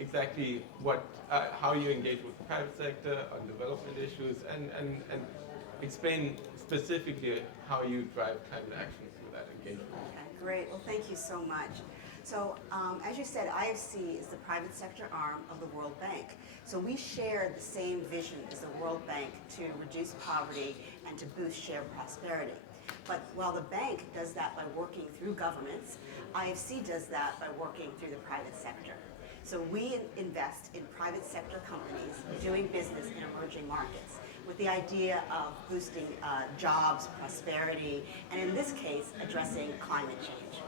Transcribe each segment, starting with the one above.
exactly how you engage with the private sector on development issues, and explain specifically how you drive climate action through that engagement. Okay, great. Well, thank you so much. So, as you said, IFC is the private sector arm of the World Bank. So we share the same vision as the World Bank to reduce poverty and to boost shared prosperity. But while the bank does that by working through governments, IFC does that by working through the private sector. So we invest in private sector companies doing business in emerging markets with the idea of boosting jobs, prosperity, and in this case, addressing climate change.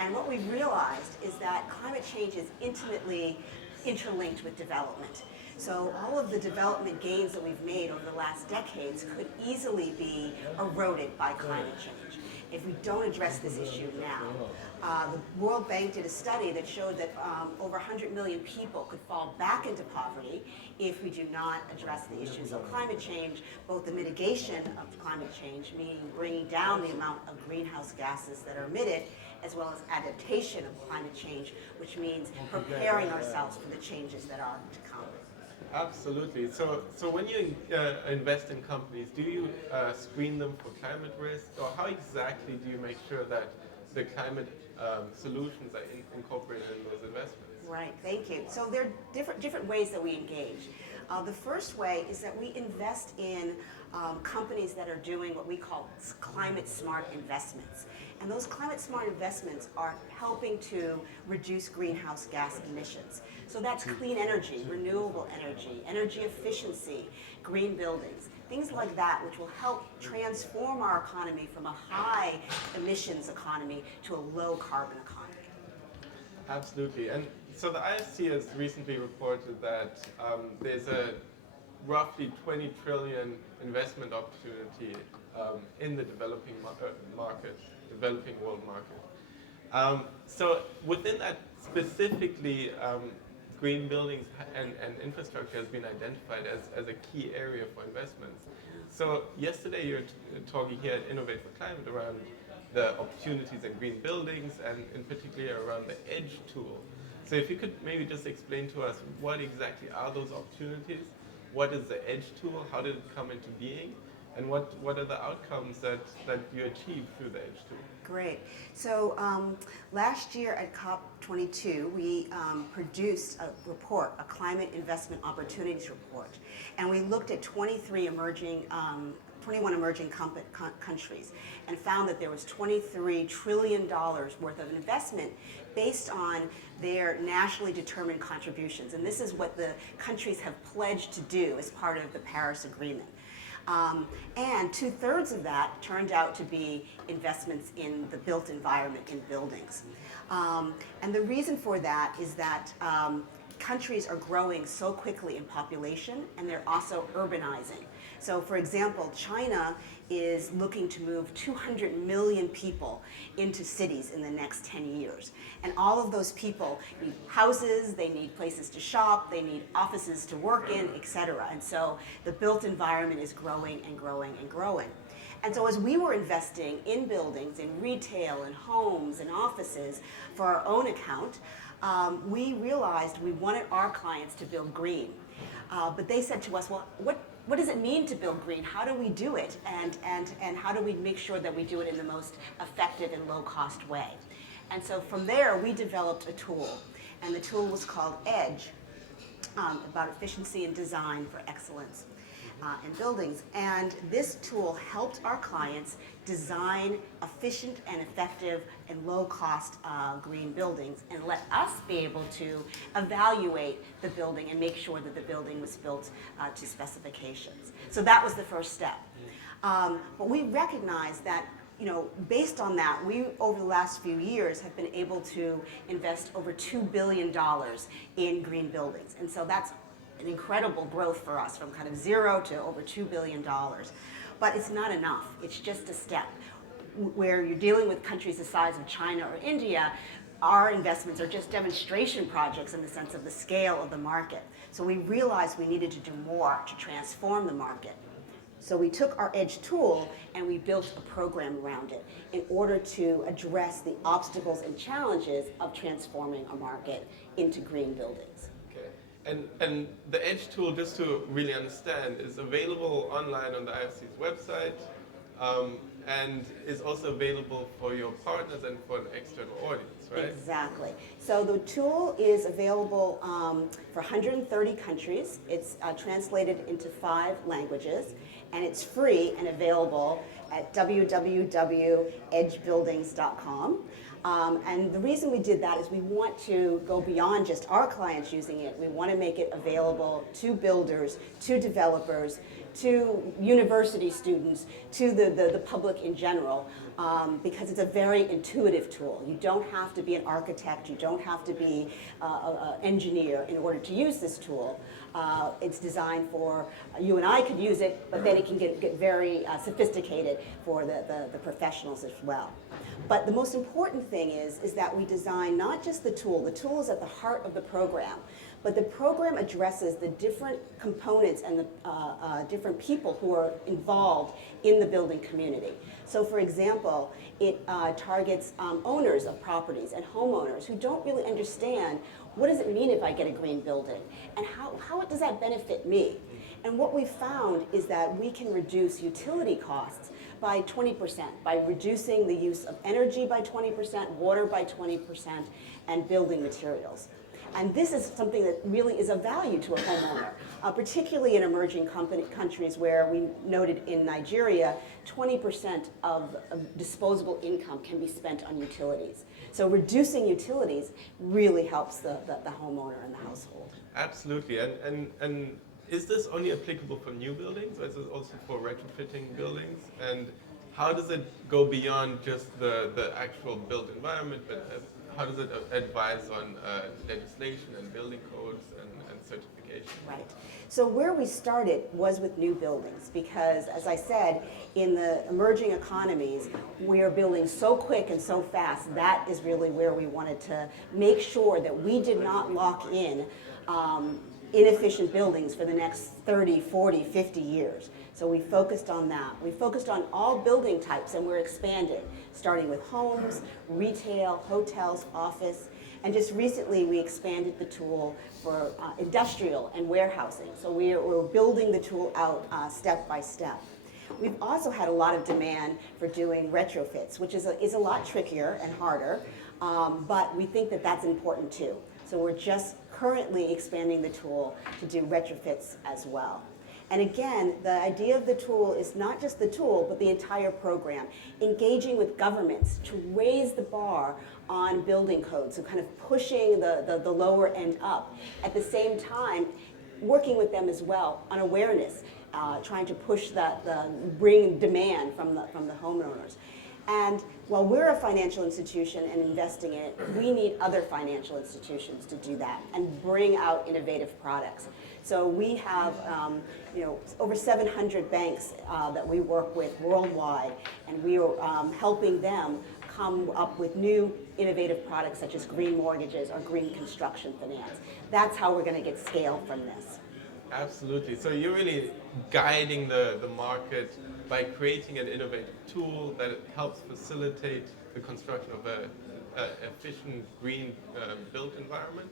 And what we've realized is that climate change is intimately interlinked with development. So all of the development gains that we've made over the last decades could easily be eroded by climate change if we don't address this issue now. The World Bank did a study that showed that over 100 million people could fall back into poverty if we do not address the issues of climate change, both the mitigation of climate change, meaning bringing down the amount of greenhouse gases that are emitted, as well as adaptation of climate change, which means preparing ourselves for the changes that are to come. Absolutely. So when you invest in companies, do you screen them for climate risk, or how exactly do you make sure that the climate solutions are incorporated in those investments? Right, thank you. So there are different ways that we engage. The first way is that we invest in companies that are doing what we call climate smart investments. And those climate smart investments are helping to reduce greenhouse gas emissions. So that's clean energy, renewable energy, energy efficiency, green buildings, things like that, which will help transform our economy from a high emissions economy to a low carbon economy. Absolutely. And so the IFC has recently reported that there's a roughly 20 trillion investment opportunity in the developing world market. So within that specifically, green buildings and infrastructure has been identified as a key area for investments. So yesterday you were talking here at Innovate for Climate around the opportunities in green buildings and in particular around the EDGE tool. So if you could maybe just explain to us what exactly are those opportunities, what is the EDGE tool, how did it come into being, and what are the outcomes that you achieve through the EDGE tool? Great. So last year at COP22, we produced a report, a Climate Investment Opportunities Report, and we looked at 21 emerging countries and found that there was $23 trillion worth of investment based on their nationally determined contributions. And this is what the countries have pledged to do as part of the Paris Agreement. And 2/3 of that turned out to be investments in the built environment, in buildings. And the reason for that is that countries are growing so quickly in population, and they're also urbanizing. So for example, China is looking to move 200 million people into cities in the next 10 years. And all of those people need houses, they need places to shop, they need offices to work in, etc. And so the built environment is growing and growing and growing. And so as we were investing in buildings, in retail, in homes, in offices for our own account, we realized we wanted our clients to build green. But they said to us, well, what does it mean to build green? How do we do it? And how do we make sure that we do it in the most effective and low-cost way? And so from there, we developed a tool. And the tool was called EDGE, about efficiency and design for excellence in buildings. And this tool helped our clients design efficient and effective and low-cost green buildings and let us be able to evaluate the building and make sure that the building was built to specifications. So that was the first step. But we recognized that, based on that, we, over the last few years, have been able to invest over $2 billion in green buildings. And so that's an incredible growth for us, from kind of zero to over $2 billion. But it's not enough. It's just a step. Where you're dealing with countries the size of China or India, our investments are just demonstration projects in the sense of the scale of the market. So we realized we needed to do more to transform the market. So we took our EDGE tool and we built a program around it in order to address the obstacles and challenges of transforming a market into green buildings. Okay. And the Edge tool, just to really understand, is available online on the IFC's website, and is also available for your partners and for an external audience, right? Exactly. So the tool is available for 130 countries. It's translated into 5 languages, and it's free and available at www.edgebuildings.com. And the reason we did that is we want to go beyond just our clients using it. We want to make it available to builders, to developers, to university students, to the public in general, because it's a very intuitive tool. You don't have to be an architect, you don't have to be an engineer in order to use this tool. It's designed for, you and I could use it, but then it can get very sophisticated for the professionals as well. But the most important thing is that we design not just the tool is at the heart of the program, but the program addresses the different components and the different people who are involved in the building community. So for example, it targets owners of properties and homeowners who don't really understand what does it mean if I get a green building, and how does that benefit me? And what we found is that we can reduce utility costs by 20%, by reducing the use of energy by 20%, water by 20%, and building materials. And this is something that really is of value to a homeowner, particularly in emerging countries where we noted in Nigeria, 20% of disposable income can be spent on utilities. So reducing utilities really helps the homeowner and the household. Absolutely. And is this only applicable for new buildings, or is it also for retrofitting buildings? And how does it go beyond just the actual built environment, but how does it advise on legislation and building codes and certification? Right. So where we started was with new buildings because, as I said, in the emerging economies, we are building so quick and so fast. That is really where we wanted to make sure that we did not lock in inefficient buildings for the next 30, 40, 50 years. So we focused on that. We focused on all building types, and we're expanding, starting with homes, retail, hotels, office, and just recently we expanded the tool for industrial and warehousing. So we're building the tool out step by step. We've also had a lot of demand for doing retrofits, which is a lot trickier and harder, but we think that that's important too. So we're just currently expanding the tool to do retrofits as well. And again, the idea of the tool is not just the tool, but the entire program, engaging with governments to raise the bar on building codes, so kind of pushing the lower end up. At the same time, working with them as well on awareness, trying to push bring demand from the homeowners. And while we're a financial institution and investing in it, we need other financial institutions to do that and bring out innovative products. So we have over 700 banks that we work with worldwide, and we are helping them come up with new innovative products such as green mortgages or green construction finance. That's how we're going to get scale from this. Absolutely. So you're really guiding the market by creating an innovative tool that helps facilitate the construction of an efficient green built environment.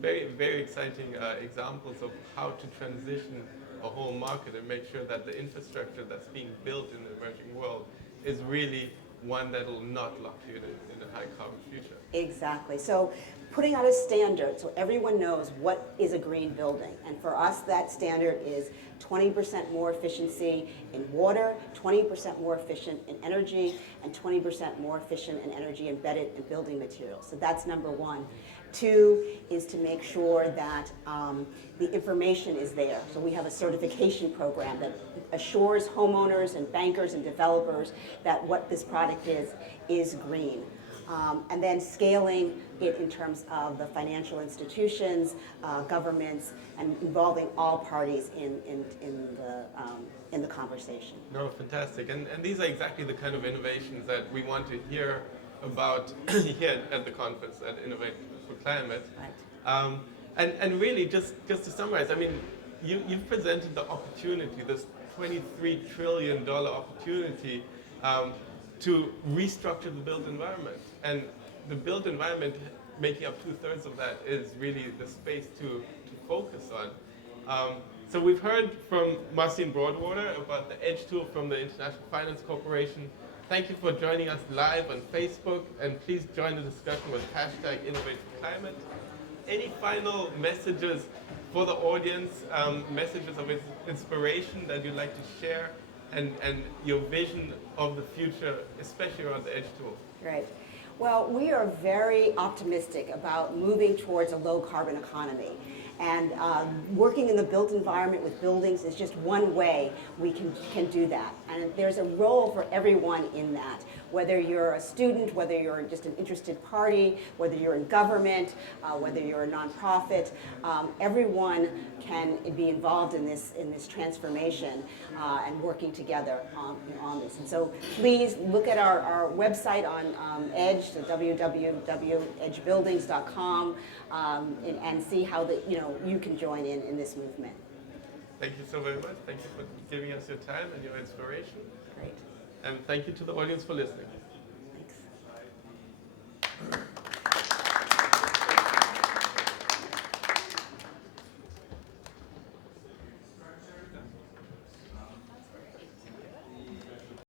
Very, very exciting examples of how to transition a whole market and make sure that the infrastructure that's being built in the emerging world is really one that will not lock you in a high carbon future. Exactly. So putting out a standard so everyone knows what is a green building. And for us, that standard is 20% more efficiency in water, 20% more efficient in energy, and 20% more efficient in energy embedded in building materials. So that's number one. Two is to make sure that the information is there. So we have a certification program that assures homeowners and bankers and developers that what this product is green. And then scaling it in terms of the financial institutions, governments, and involving all parties in the conversation. No, fantastic. And these are exactly the kind of innovations that we want to hear about here at the conference at Innovate for Climate. Right. And really, just to summarize, I mean, you've presented the opportunity, this $23 trillion opportunity to restructure the built environment. And the built environment, making up 2/3 of that, is really the space to to focus on. So we've heard from Marcene Broadwater about the EDGE tool from the International Finance Corporation. Thank you for joining us live on Facebook, and please join the discussion with #InnovateClimate. Any final messages for the audience, messages of inspiration that you'd like to share, and your vision of the future, especially around the EDGE tool? Right. Well, we are very optimistic about moving towards a low carbon economy. And working in the built environment with buildings is just one way we can do that. And there's a role for everyone in that. Whether you're a student, whether you're just an interested party, whether you're in government, whether you're a nonprofit, everyone can be involved in this transformation and working together on this. And so please look at our website on EDGE, the www.edgebuildings.com, and see how you can join in this movement. Thank you so very much. Thank you for giving us your time and your inspiration. Great. And thank you to the audience for listening.